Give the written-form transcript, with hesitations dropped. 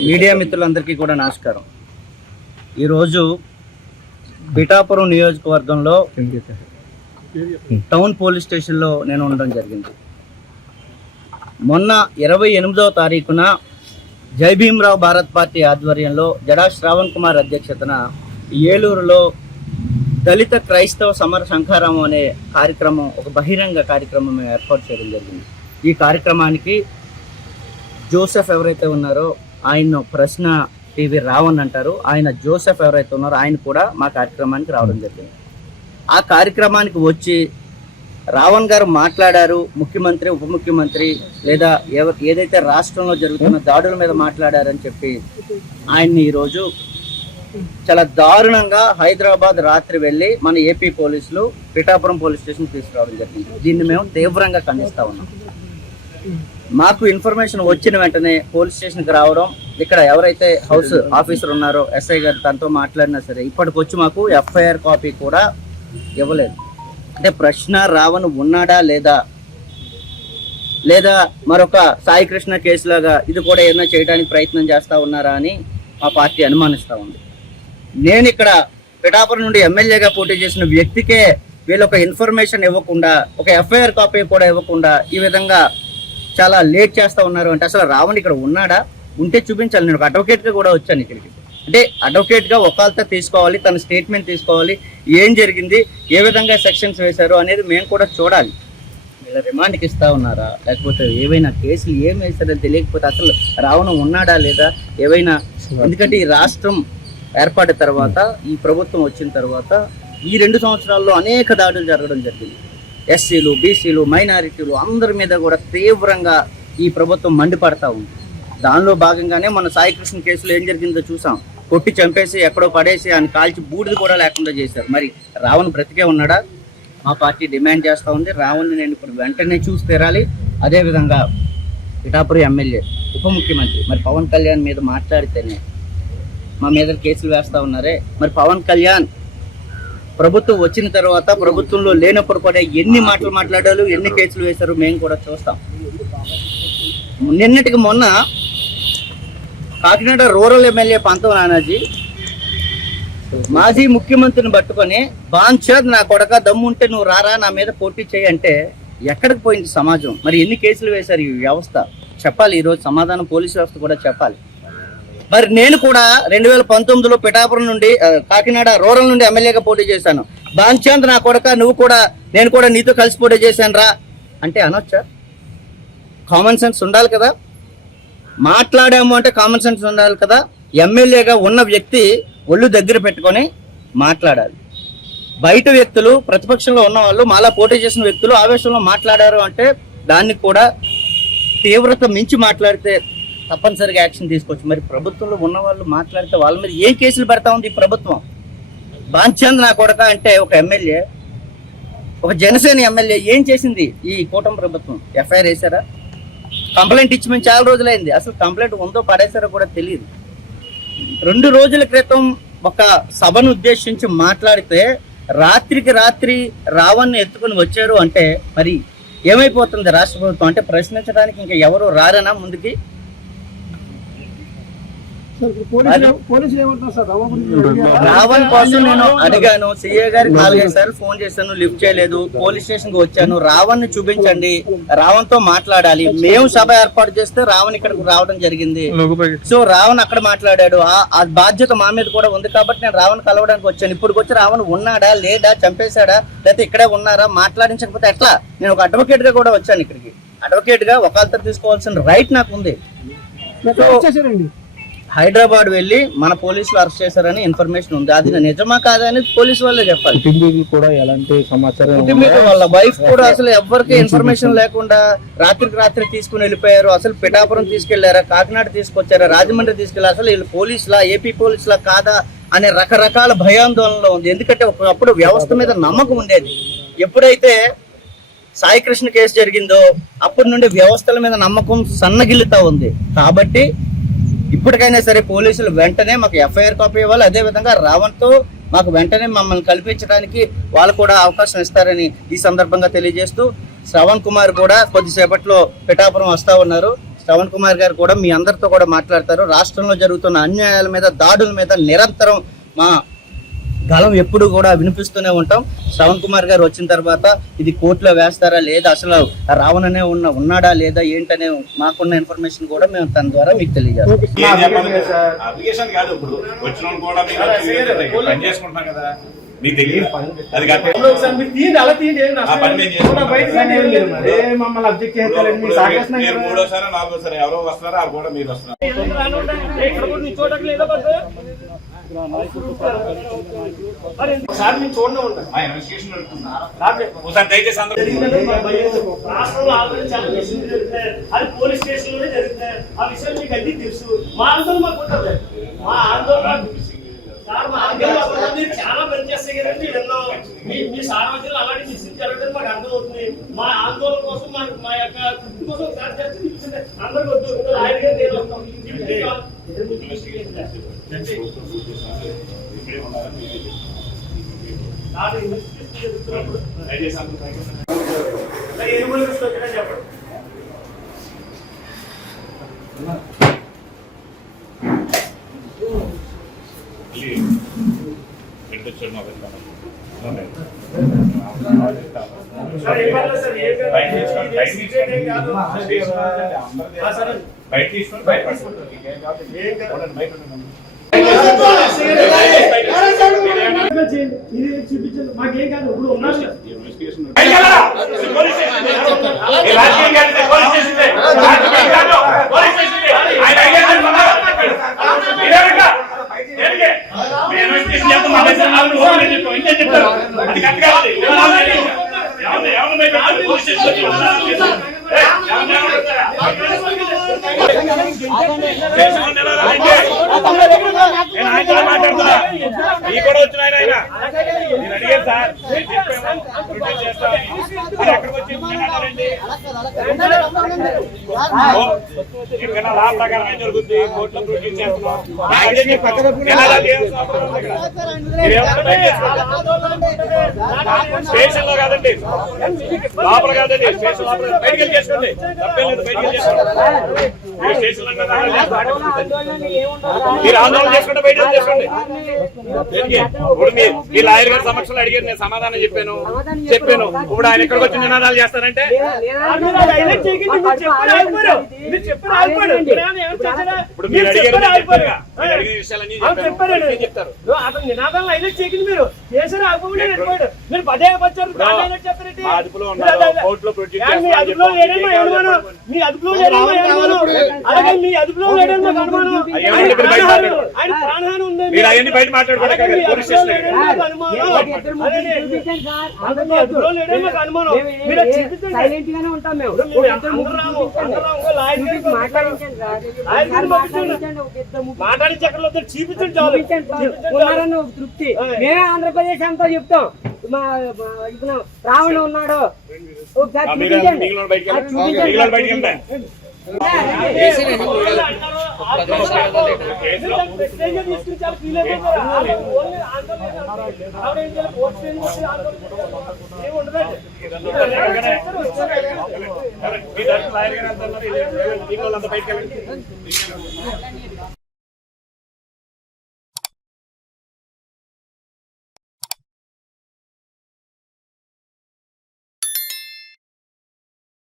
Media మిత్రులందరికీ కూడా నమస్కారం. ఈరోజు పిఠాపురం నియోజకవర్గంలో టౌన్ పోలీస్ స్టేషన్లో నేను ఉండడం జరిగింది. మొన్న 28వ తారీఖున జై భీమ్రావ్ భారత్ పార్టీ ఆధ్వర్యంలో జడా శ్రావణ్ కుమార్ అధ్యక్షతన ఏలూరులో దళిత క్రైస్తవ సమర సంఘారామం అనే కార్యక్రమం, ఒక బహిరంగ కార్యక్రమం ఏర్పాటు చేయడం జరిగింది. ఈ కార్యక్రమానికి జోసెఫ్ ఎవరైతే ఉన్నారో ఆయన ప్రశ్న టీవీ రావణ్ అంటారు, ఆయన జోసెఫ్ ఎవరైతే ఉన్నారో ఆయన కూడా మా కార్యక్రమానికి రావడం జరిగింది. ఆ కార్యక్రమానికి వచ్చి రావణ్ గారు మాట్లాడారు. ముఖ్యమంత్రి, ఉప ముఖ్యమంత్రి లేదా ఏదైతే రాష్ట్రంలో జరుగుతున్న దాడుల మీద మాట్లాడారని చెప్పి ఆయన్ని ఈరోజు చాలా దారుణంగా హైదరాబాద్ రాత్రి వెళ్ళి మన ఏపీ పోలీసులు పిఠాపురం పోలీస్ స్టేషన్ తీసుకురావడం జరిగింది. దీన్ని మేము తీవ్రంగా ఖండిస్తా ఉన్నాం. మాకు ఇన్ఫర్మేషన్ వచ్చిన వెంటనే పోలీస్ స్టేషన్కి రావడం, ఇక్కడ ఎవరైతే హౌస్ ఆఫీసర్ ఉన్నారో ఎస్ఐ గారు తనతో మాట్లాడినా సరే ఇప్పటికొచ్చి మాకు ఎఫ్ఐఆర్ కాపీ కూడా ఇవ్వలేదు. అంటే ప్రశ్న రావణ్ ఉన్నాడా లేదా మరొక సాయి కృష్ణ కేసులాగా ఇది కూడా ఏదైనా చేయడానికి ప్రయత్నం చేస్తూ ఉన్నారా అని మా పార్టీ అనుమానిస్తూ ఉంది. నేను ఇక్కడ పిఠాపురం నుండి ఎమ్మెల్యేగా పోటీ చేసిన వ్యక్తికే వీళ్ళు ఒక ఇన్ఫర్మేషన్ ఇవ్వకుండా, ఒక ఎఫ్ఐఆర్ కాపీ కూడా ఇవ్వకుండా ఈ విధంగా చాలా లేట్ చేస్తూ ఉన్నారు. అంటే అసలు రావణ్ ఇక్కడ ఉన్నాడా? ఉంటే చూపించాలి. నేను ఒక అడ్వకేట్గా కూడా వచ్చాను ఇక్కడికి. అంటే అడ్వకేట్గా ఒకళ్ళతో తీసుకోవాలి, తన స్టేట్మెంట్ తీసుకోవాలి, ఏం జరిగింది, ఏ విధంగా సెక్షన్స్ వేశారు అనేది మేము కూడా చూడాలి. వీళ్ళ రిమాండ్కి ఇస్తా ఉన్నారా, లేకపోతే ఏవైనా కేసులు ఏం వేశారని తెలియకపోతే అసలు రావణ్ ఉన్నాడా లేదా ఏవైనా. ఎందుకంటే ఈ రాష్ట్రం ఏర్పడిన తర్వాత, ఈ ప్రభుత్వం వచ్చిన తర్వాత ఈ 2 సంవత్సరాల్లో అనేక దాడులు జరగడం జరిగింది. ఎస్సీలు, బీసీలు, మైనారిటీలు అందరి మీద కూడా తీవ్రంగా ఈ ప్రభుత్వం మండిపడతా ఉంది. దానిలో భాగంగానే మన సాయి కృష్ణ కేసులో ఏం జరిగిందో చూసాం. కొట్టి చంపేసి ఎక్కడో పడేసి ఆయన కాల్చి బూడిది కూడా లేకుండా చేశారు. మరి రావణ్ బ్రతికే ఉన్నాడా? మా పార్టీ డిమాండ్ చేస్తూ ఉంది. రావణ్ని నేను ఇప్పుడు వెంటనే చూసి తీరాలి. అదేవిధంగా పిఠాపురం ఎమ్మెల్యే, ఉప ముఖ్యమంత్రి మరి పవన్ కళ్యాణ్ మీద మాట్లాడితేనే మా మీద కేసులు వేస్తూ ఉన్నారే. మరి పవన్ కళ్యాణ్ ప్రభుత్వం వచ్చిన తర్వాత, ప్రభుత్వంలో లేనప్పుడు కూడా ఎన్ని మాటలు మాట్లాడారు, ఎన్ని కేసులు వేశారు మేము కూడా చూస్తాం. నిన్నటికి మొన్న కాకినాడ రూరల్ ఎమ్మెల్యే పంతం నానాజీ మాజీ ముఖ్యమంత్రిని పట్టుకొని బాంఛద్ నా కొడక దమ్ముంటే నువ్వు రారా నా మీద పోటీ చేయి అంటే ఎక్కడికి పోయింది సమాజం? మరి ఎన్ని కేసులు వేశారు ఈ వ్యవస్థ? చెప్పాలి. ఈరోజు సమాధానం పోలీసు వ్యవస్థ కూడా చెప్పాలి. మరి నేను కూడా 2019లో పిఠాపురం నుండి కాకినాడ రూరల్ నుండి ఎమ్మెల్యేగా పోటీ చేశాను. బాంఛద్ నా కొడక నేను కూడా నీతో కలిసి పోటీ చేశాను రా అంటే అనొచ్చా? కామన్ సెన్స్ ఉండాలి కదా. మాట్లాడాము అంటే కామన్ సెన్స్ ఉండాలి కదా. ఎమ్మెల్యేగా ఉన్న వ్యక్తి ఒళ్ళు దగ్గర పెట్టుకొని మాట్లాడాలి. బయట వ్యక్తులు, ప్రతిపక్షంలో ఉన్న వాళ్ళు, మాలా పోటీ చేసిన వ్యక్తులు ఆవేశంలో మాట్లాడారు అంటే దాన్ని కూడా తీవ్రత మించి మాట్లాడితే తప్పనిసరిగా యాక్షన్ తీసుకోవచ్చు. మరి ప్రభుత్వంలో ఉన్న వాళ్ళు మాట్లాడితే వాళ్ళ మీద ఏ కేసులు పెడతా ఉంది ఈ ప్రభుత్వం? బాంఛద్ నా కొడక అంటే ఒక ఎమ్మెల్యే, ఒక జనసేన ఎమ్మెల్యే ఏం చేసింది ఈ కూటమి ప్రభుత్వం? ఎఫ్ఐఆర్ వేశారా? కంప్లైంట్ ఇచ్చి మేము చాలా రోజులైంది. అసలు కంప్లైంట్ ఉందో పడేశారో కూడా తెలియదు. 2 రోజుల క్రితం ఒక సభను ఉద్దేశించి మాట్లాడితే రాత్రికి రాత్రి రావణ్ని ఎత్తుకుని వచ్చారు అంటే మరి ఏమైపోతుంది రాష్ట్ర ప్రభుత్వం? అంటే ప్రశ్నించడానికి ఇంకా ఎవరు రారనా ముందుకి? రావణ్ కోసం నేను అడిగాను, సిఏ గారికి 4-5 సార్లు ఫోన్ చేశాను, లిఫ్ట్ చేయలేదు. పోలీస్ స్టేషన్ కి వచ్చాను, రావణ్ ని చూపించండి, రావణ్ తో మాట్లాడాలి. మేము సభ ఏర్పాటు చేస్తే రావణ్ ఇక్కడికి రావడం జరిగింది. సో రావణ్ అక్కడ మాట్లాడాడు. ఆ బాధ్యత మా మీద కూడా ఉంది కాబట్టి నేను రావణ్ కలవడానికి వచ్చాను. ఇప్పుడు వచ్చి రావణ్ ఉన్నాడా లేదా, చంపేశాడా, లేకపోతే ఇక్కడే ఉన్నారా, మాట్లాడించకపోతే ఎట్లా? నేను ఒక అడ్వకేట్ గా కూడా వచ్చాను ఇక్కడికి. అడ్వకేట్ గా ఒకళ్ళతో తీసుకోవాల్సిన రైట్ నాకు ఉంది. హైదరాబాద్ వెళ్ళి మన పోలీసులు అరెస్ట్ చేశారని ఇన్ఫర్మేషన్ ఉంది. అది నిజమా కాదని పోలీసు వాళ్ళే చెప్పాలి. కూడా ఎలాంటి సమాచారం, వాళ్ళ వైఫ్ కూడా అసలు ఎవరికి ఇన్ఫర్మేషన్ లేకుండా రాత్రికి రాత్రి తీసుకుని వెళ్ళిపోయారు. అసలు పిఠాపురం తీసుకెళ్లారా, కాకినాడ తీసుకొచ్చారా, రాజమండ్రి తీసుకెళ్లారు, అసలు వీళ్ళు పోలీసులా, ఏపీ పోలీసులా కాదా అనే రకరకాల భయాందోళనలో ఉంది. ఎందుకంటే ఒకప్పుడు వ్యవస్థ మీద నమ్మకం ఉండేది. ఎప్పుడైతే సాయి కృష్ణ కేసు జరిగిందో అప్పటి నుండి వ్యవస్థల మీద నమ్మకం సన్నగిల్లుతా ఉంది. కాబట్టి ఇప్పటికైనా సరే పోలీసులు వెంటనే మాకు ఎఫ్ఐఆర్ కాపీ ఇవ్వాలి. అదేవిధంగా రావణ్తో మాకు వెంటనే మమ్మల్ని కల్పించడానికి వాళ్ళు కూడా అవకాశం ఇస్తారని ఈ సందర్భంగా తెలియజేస్తూ శ్రవణ్ కుమార్ కూడా కొద్దిసేపట్లో పిఠాపురం వస్తా ఉన్నారు. శ్రవణ్ కుమార్ గారు కూడా మీ అందరితో కూడా మాట్లాడతారు. రాష్ట్రంలో జరుగుతున్న అన్యాయాల మీద, దాడుల మీద నిరంతరం మా గలం ఎప్పుడు కూడా వినిపిస్తూనే ఉంటాం. శ్రవణ్ కుమార్ గారు వచ్చిన తర్వాత ఇది కోర్టులో వేస్తారా లేదా, అసలు రావణనే ఉన్నాడా లేదా ఏంటనే మాకున్న ఇన్ఫర్మేషన్ కూడా మేము తన ద్వారా మీకు తెలియజేస్తాం. అప్లికేషన్ కాదు, ఇప్పుడు వచ్చిన కూడా మీరు పని చేసుకుంటున్నాం కదా, మీకు తెలియదు అది కాదు. మీరు మూడోసారి నాలుగోసారి ఎవరో వస్తారో అది కూడా మీరు వస్తున్నారు. అది పోలీస్ స్టేషన్ లోనే జరుగుతాయి. ఆ విషయం మీకు అన్ని తెలుసు. మా ఆందోళన మాకు ఉంటుంది. మా ఆందోళన చాలా పనిచేస్తాయి కదండి. ఎన్నో మీ సార్వజనులు అలాంటి మిస్సింగ్ జరగడం మాకు అర్థమవుతుంది. మా ఆందోళన కోసం మా యొక్క కుటుంబం కోసం అందరికి వద్దు. ఆయన నేను వస్తాం. చెప్పండి. బయట తీసుకొని బయట చూపించండి. మాకేం కాదు. ఇప్పుడు ఉన్నారు మాట్లాడుతున్నా ఈ కూడా వచ్చిన ఆయన నేను అడిగాను సార్, ఎక్కడికి వచ్చి లా ప్రకారమే జరుగుతుంది. కోర్టులో ప్రొడ్యూస్ చేస్తున్నాం. స్టేషన్ లో కాదండి, లోపల కాదండి, స్టేషన్ లోపల బయటికి వెళ్ళి చేసుకోండి. తప్పేలేదు, బయటికి వెళ్ళి చేసుకోండి. మీరు స్టేషన్ లో మీరు ఆందోళన చేసుకుంటే బయట చేసుకోండి. ఇప్పుడు మీ లాయర్ గారి సమక్షంలో అడిగారు, నేను సమాధానం చెప్పాను. ఇప్పుడు ఆయన ఎక్కడికి వచ్చి నినాదాలు చేస్తారంటే ఇప్పుడు మీరు అడిగిన విషయాలన్నీ చెప్తారు. అతను నినాదాలు హైలైట్ చేయకండి. మీరు చేశారు ఆగిపోయి వెళ్ళిపోయాడు. మీరు పదే వచ్చారు. మా అదుపులో ఉన్నారు, కోర్టులో ప్రొడ్యూస్ చేస్తారు. మీ అదుపులో లేడని మాకు అనుమానం. అలాగే మీ అదుపులో లేడని మాకు అనుమానం. ఆయన ప్రాణహాని ఉంది. మీరు అవన్నీ బయట మాట్లాడుకోవడానికి పోలీస్ స్టేషన్ మాట్లాడించి ఎక్కడ చూపించండి చాలు. తృప్తి మేమే ఆంధ్రప్రదేశ్ అంతా చెప్తాం. మా ఇప్పుడు రావణ ఉన్నాడు ఒకసారి చూపించండి. బయటకెళ్ళండి.